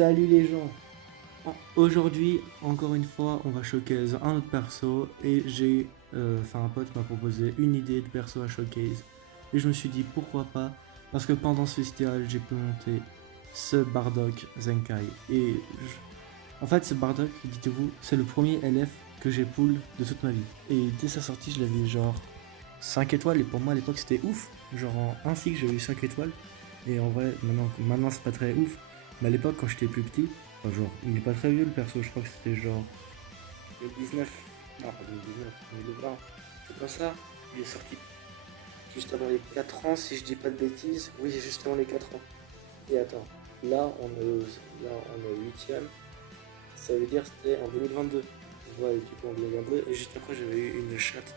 Salut les gens. Aujourd'hui, encore une fois, on va showcase un autre perso et un pote m'a proposé une idée de perso à showcase et je me suis dit pourquoi pas parce que pendant ce festival j'ai pu monter ce Bardock Zenkai en fait ce Bardock, dites-vous, c'est le premier LF que j'ai pull de toute ma vie et dès sa sortie je l'avais genre 5 étoiles et pour moi à l'époque c'était ouf, genre en un cycle j'ai eu 5 étoiles et en vrai maintenant c'est pas très ouf mais à l'époque quand j'étais plus petit. Enfin, genre, il est pas très vieux le perso, je crois que c'était genre 2019. Non, pas 2019, 2020. C'est pas ça. Il est sorti juste avant les 4 ans, si je dis pas de bêtises. Oui, juste avant les 4 ans. Et attends, là on est au 8ème. Ça veut dire que c'était en 2022. Ouais, du coup en 2022. Et juste après, j'avais eu une chatte.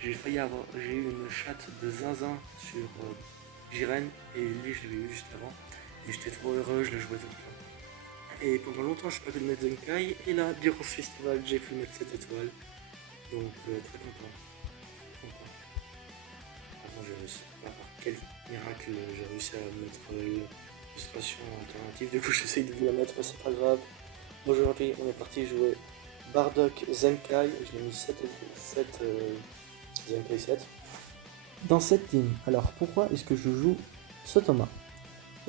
J'ai eu une chatte de zinzin sur Jiren. Et lui, je l'avais eu juste avant. Et j'étais trop heureux, je le jouais tout le temps. Et pendant longtemps, je pas pu mettre Zenkai. Et là, durant ce festival, j'ai pu mettre 7 étoiles. Donc, très content. Content. Avant, j'ai réussi. Par quel miracle, j'ai réussi à mettre l'illustration alternative. Du coup, j'essaye de vous la mettre, mais c'est pas grave. Aujourd'hui, on est parti jouer Bardock Zenkai. Je l'ai mis 7 Zenkai 7. Dans cette team, alors pourquoi est-ce que je joue Sotoma?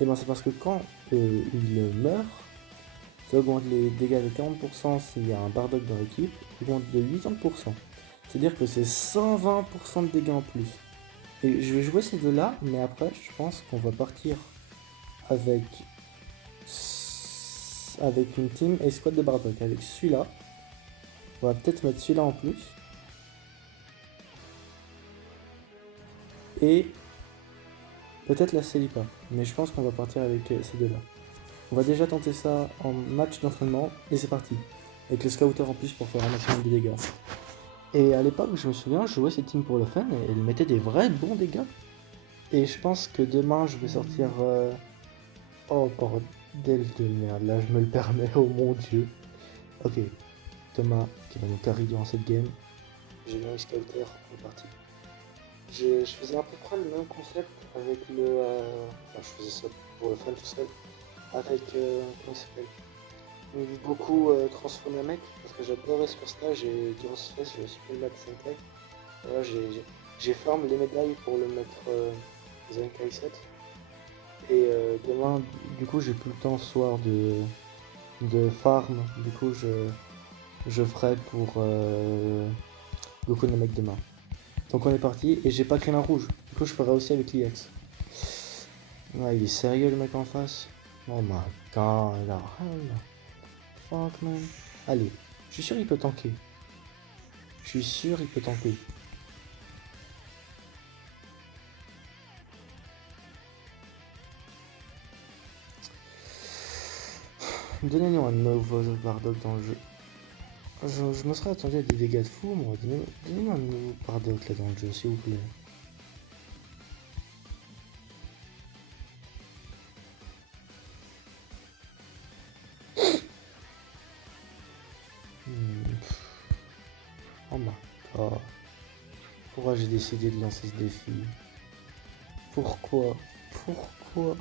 Et bien, c'est parce que quand il meurt, ça augmente les dégâts de 40% s'il y a un Bardock dans l'équipe, augmente de 80%. C'est-à-dire que c'est 120% de dégâts en plus. Et je vais jouer ces deux-là, mais après, je pense qu'on va partir avec, avec une team et squad de Bardock. Avec celui-là, on va peut-être mettre celui-là en plus. Et peut-être la Celipa. Mais je pense qu'on va partir avec ces deux-là. On va déjà tenter ça en match d'entraînement et c'est parti. Avec le scouter en plus pour faire un maximum de dégâts. Et à l'époque, je me souviens, je jouais cette team pour le fun et elle mettait des vrais bons dégâts. Et je pense que demain, je vais sortir... Oh, bordel de merde, là je me le permets, oh mon dieu. Ok, Thomas qui va nous carry durant cette game. J'ai mis un scouter, on est parti. Je faisais à peu près le même concept avec le... Enfin, je faisais ça pour le fun tout seul. Avec... comment ça s'appelle? Beaucoup transformer un mec parce que j'adorais ce personnage et durant ce fest je suis le mettre Zenkai. Voilà, j'ai farm les médailles pour le mettre Zenkai 7. Et demain, du coup, j'ai plus le temps ce soir de farm. Du coup, je ferai pour Goku no Mec demain. Donc on est parti et j'ai pas créé un rouge. Du coup, je ferai aussi avec l'IX. Ouais, il est sérieux le mec en face. Oh my god, fuck man. Allez, je suis sûr il peut tanker. Je suis sûr il peut tanker. Donnez-nous un nouveau Bardock dans le jeu. Je me serais attendu à des dégâts de fou, moi. Donnez-nous un nouveau Bardock là dans le jeu, s'il vous plaît. Oh my god. Pourquoi j'ai décidé de lancer ce défi? Pourquoi? Pourquoi?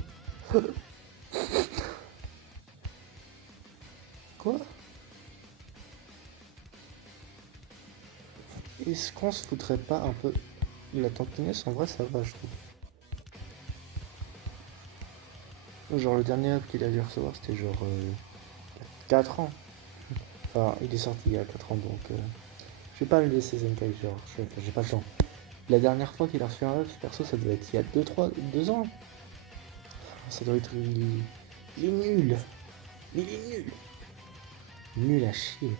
Quoi? Est-ce qu'on se foutrait pas un peu la tankiness? En vrai, ça va, je trouve. Genre, le dernier up qu'il a dû recevoir, c'était genre 4 ans. Enfin, il est sorti il y a 4 ans, donc je vais pas le laisser Zenkai, genre, j'ai pas le temps. La dernière fois qu'il a reçu un up, ce perso, ça devait être il y a 2 ans. Ça doit être... Il est nul. Mais il est nul. Nul à chier.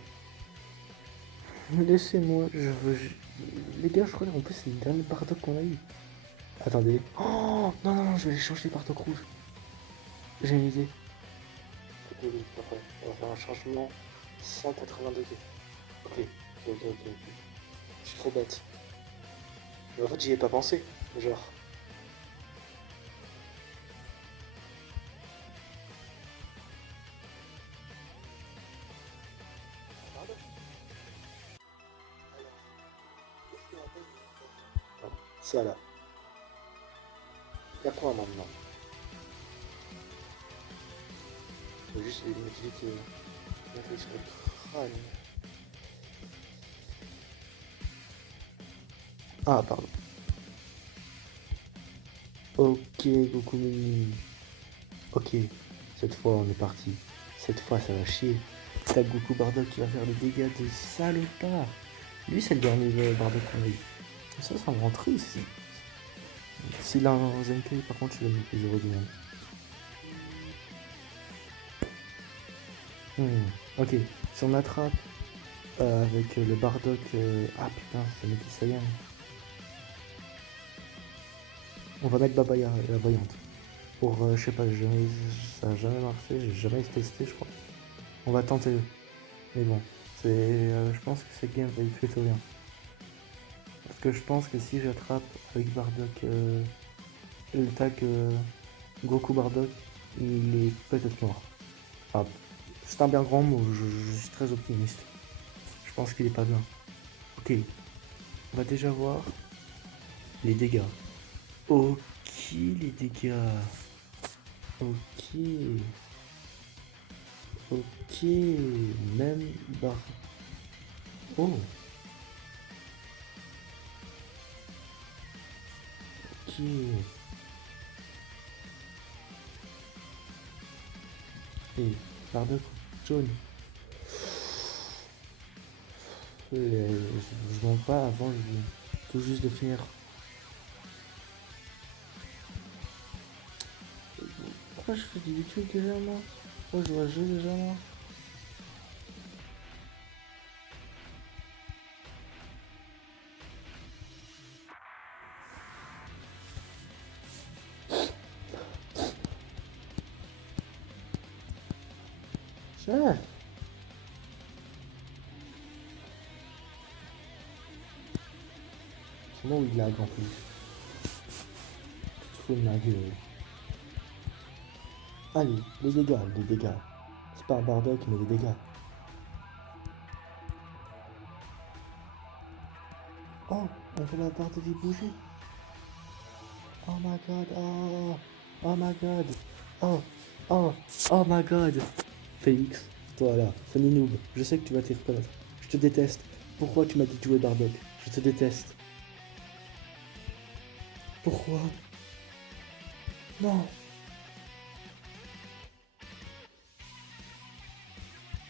Laissez-moi, je veux... Les gars, je crois qu'en plus c'est le dernier Bardock qu'on a eu. Attendez. Oh non, non, non, je vais changer les Bardock rouges. J'ai une idée. Ok, oui, après, on va faire un changement 180 degrés. Ok. Je suis trop bête. Mais en fait, j'y ai pas pensé. Genre. Ça là. Y'a quoi maintenant? Faut juste éviter de mettre sur le crâne. Ah, pardon. Ok, Goku Mini. Ok, cette fois on est parti. Cette fois ça va chier. T'as Goku Bardock qui va faire des dégâts de salopard. Lui c'est le dernier Bardock qu'on a eu. Ça me rend triste. S'il a un Zenkai par contre je le mets plus heureux du monde. Ok, si on attrape avec le Bardock... Ah putain, ça met Saiyan. On va mettre Babaya, la voyante. Pour, je sais pas, ça a jamais marché, j'ai jamais testé je crois. On va tenter. Mais bon, je pense que cette game va être plutôt bien. Parce que je pense que si j'attrape avec Bardock le tag Goku Bardock, il est peut-être mort. Enfin, c'est un bien grand mot, je suis très optimiste. Je pense qu'il est pas bien. Ok, on va déjà voir les dégâts. Ok, les dégâts. Ok. Ok, même barre. Oh. Ok. Et Bardock jaune. Je monte pas avant tout juste de finir. Pourquoi je fais du YouTube déjà moi? Pourquoi je dois jouer déjà moi? Chef! C'est moi où il lag en plus. Tu te fous de ma gueule. Allez, les dégâts, les dégâts. C'est pas un Bardock mais les dégâts. Oh, on fait la barre de vie bouger. Oh my god, oh, oh my god, oh, oh, oh my god. Félix, toi là, Funny Noob, je sais que tu vas t'y reconnaître. Je te déteste. Pourquoi tu m'as dit de jouer Bardock? Je te déteste. Pourquoi? Non.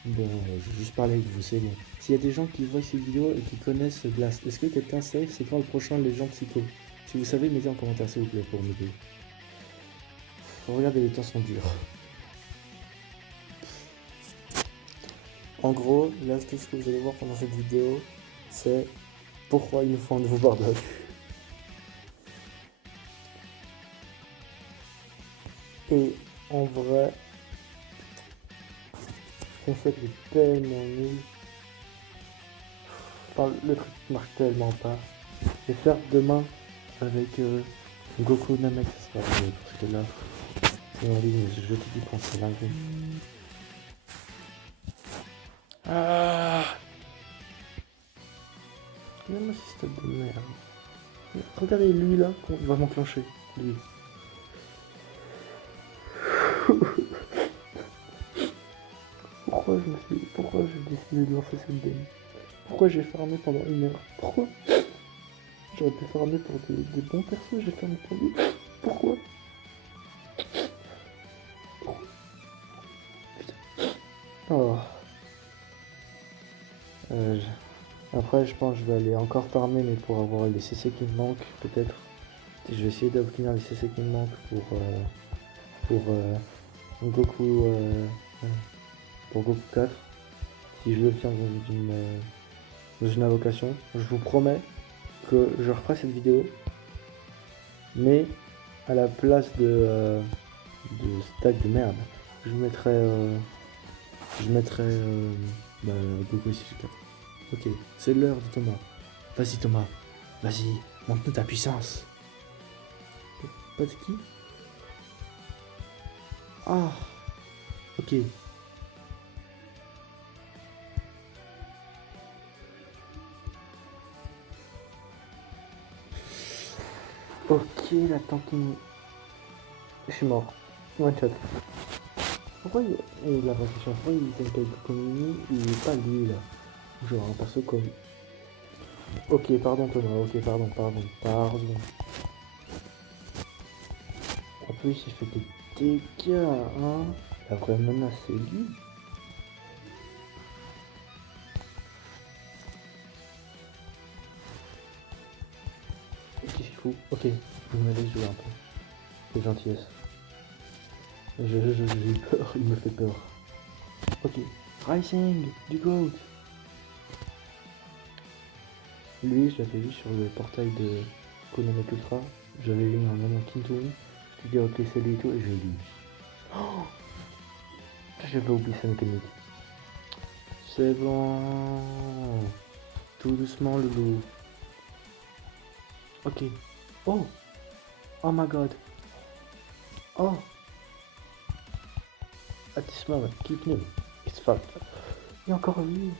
Bon, je vais juste parler avec vous, c'est bon. S'il y a des gens qui voient ces vidéos et qui connaissent Blast, est-ce que quelqu'un sait c'est quand le prochain Légende Psycho? Si vous savez, mettez en commentaire s'il vous plaît pour m'aider. Regardez, les temps sont durs. En gros, là, tout ce que vous allez voir pendant cette vidéo, c'est pourquoi il nous faut un nouveau Bardock. Et en vrai, ce concept est tellement nul. Enfin, le truc marche tellement pas. Je vais faire demain avec Goku Namek, ça sera mieux, parce que là, c'est en ligne, je te dis quand c'est dingue. Ah! Même un système de merde. Regardez lui là, il va m'enclencher. Lui. Pourquoi j'ai décidé de lancer cette game? Pourquoi j'ai farmé pendant 1 heure? Pourquoi? J'aurais pu farmer pour des bons persos, j'ai farmé pour lui. Pourquoi? Oh. Après, je pense que je vais aller encore farmer, mais pour avoir les CC qui me manquent, peut-être. Je vais essayer d'obtenir les CC qui me manquent pour Goku, pour Goku 4. Si je l'obtiens dans une invocation, je vous promets que je referai cette vidéo, mais à la place de stack de merde, je mettrai Goku 4. Ok, c'est l'heure de Thomas. Vas-y Thomas, vas-y, montre-nous ta puissance. Pas de qui? Ah, ok. Ok, la tanking. Je suis mort. One shot. Pourquoi il... Et la vraie question, pourquoi il donne quelques communes et pas lui là? Genre un perso comme... Ok, pardon Thomas, ok, pardon. En plus, il fait des dégâts, hein. La vraie menace, c'est lui. Qu'est-ce qu'il fout? Ok, il me laisse jouer un peu. C'est gentillesse. J'ai peur, il me fait peur. Ok, Rising, du GOAT. Lui, je l'avais vu sur le portail de Konami Ultra. J'avais vu un Anakin Toon. Je dis ok, c'est lui et tout, et je l'ai lu. Oh, j'avais oublié sa mécanique. C'est bon. Tout doucement, loulou. Ok. Oh. Oh my god. Oh. At this moment, keep new. It's fucked. Et encore lui.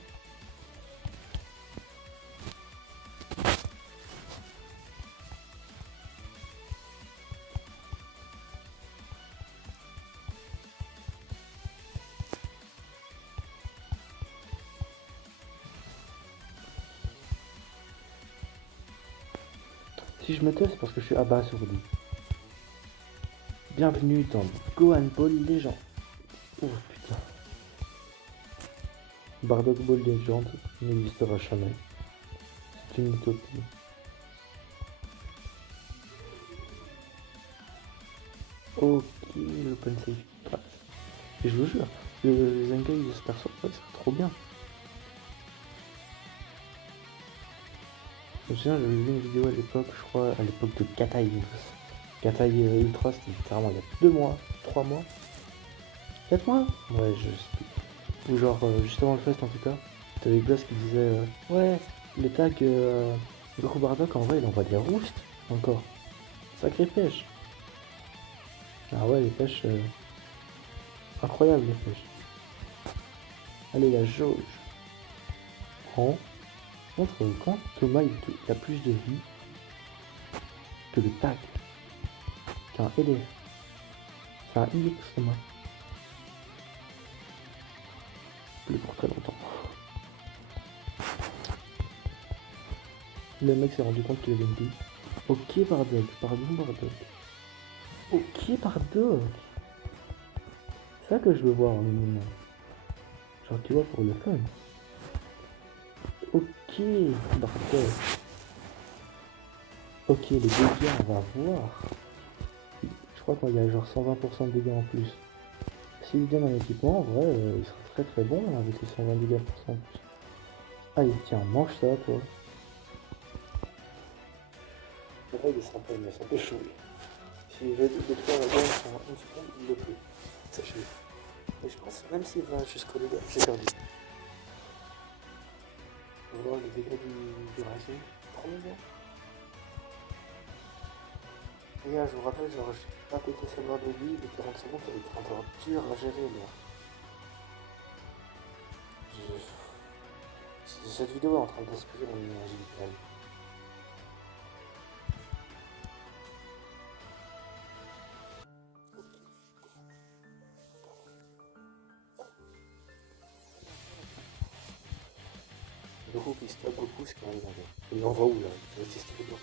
Si je me tais, c'est parce que je suis abasourdi. Bienvenue dans Gohan Ball Legend. Oh putain. Bardock Ball Legend n'existera jamais. C'est une utopie. Ok, l'open safe pass. Et je vous jure, le Zenkai de ce perso, ouais, c'est trop bien. Je me souviens, j'avais vu une vidéo à l'époque, je crois, à l'époque de Katai. Katai Ultra, c'était littéralement il y a 2 mois, 3 mois, 4 mois. Ouais, je sais plus. Ou genre, juste avant le fest en tout cas, t'avais Glass qui disait ouais, les tags Goku Bardock, en vrai, il envoie des roustes encore. Sacré pêche. Ah ouais, les pêches, incroyables les pêches. Allez, la jauge. En montre quand Thomas il a plus de vie que le tag, qu'un LF. C'est un IX Thomas. Plus pour très longtemps. Le mec s'est rendu compte qu'il avait une vie. Ok Bardock, pardon Bardock. Ok Bardock. C'est ça que je veux voir en moment. Genre tu vois pour le fun. Ok Bardock. Ok les dégâts on va voir. Je crois qu'il y a genre 120% de dégâts en plus. S'il lui donne un équipement, en vrai, il sera très très bon avec les 120 dégâts pour ça en plus. Allez tiens, mange ça toi. Le vrai il est sympa, mais c'est un peu chaud. Si je vais détruire la gamme en une seconde, il le peut. Sachez. Mais je pense, même s'il va jusqu'au dégât, j'ai perdu. On va voir les dégâts du Rising. 3 millions. Et là, je vous rappelle, genre, j'ai pas pété sa barre de vie, les 40 secondes, ça va être encore dur à gérer, là. Cette vidéo est en train d'aspirer mon énergie vitale. Goku qui stoppe Goku, c'est quand même dingue. Il l'envoie où là? Il va tester le bloc.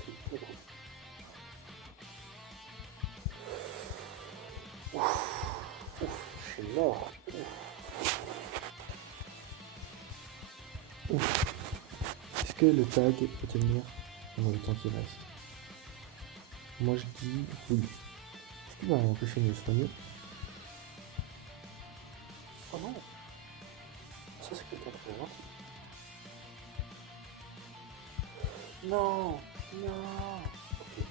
Ouf, je suis mort. Ouf. Est-ce que le tag peut tenir pendant le temps qui reste? Moi je dis oui. Est-ce qu'il va m'empêcher de me soigner? Oh non! Ça c'est quelqu'un de très gentil. Non! Non! Ok.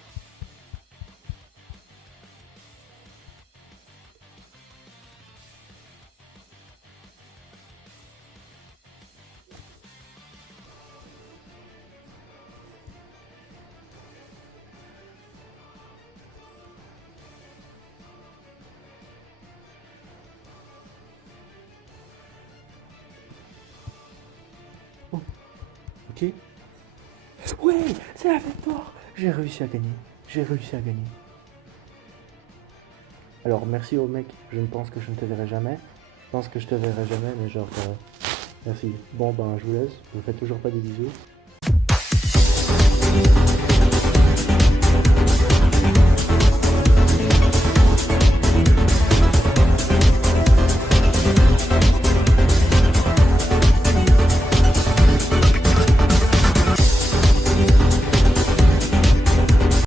Oh. Ok. Ouais! C'est la victoire! J'ai réussi à gagner. J'ai réussi à gagner. Alors merci au mec, je ne pense que je ne te verrai jamais. Je pense que je te verrai jamais, mais genre merci. Bon ben je vous laisse, je vous fais toujours pas des bisous.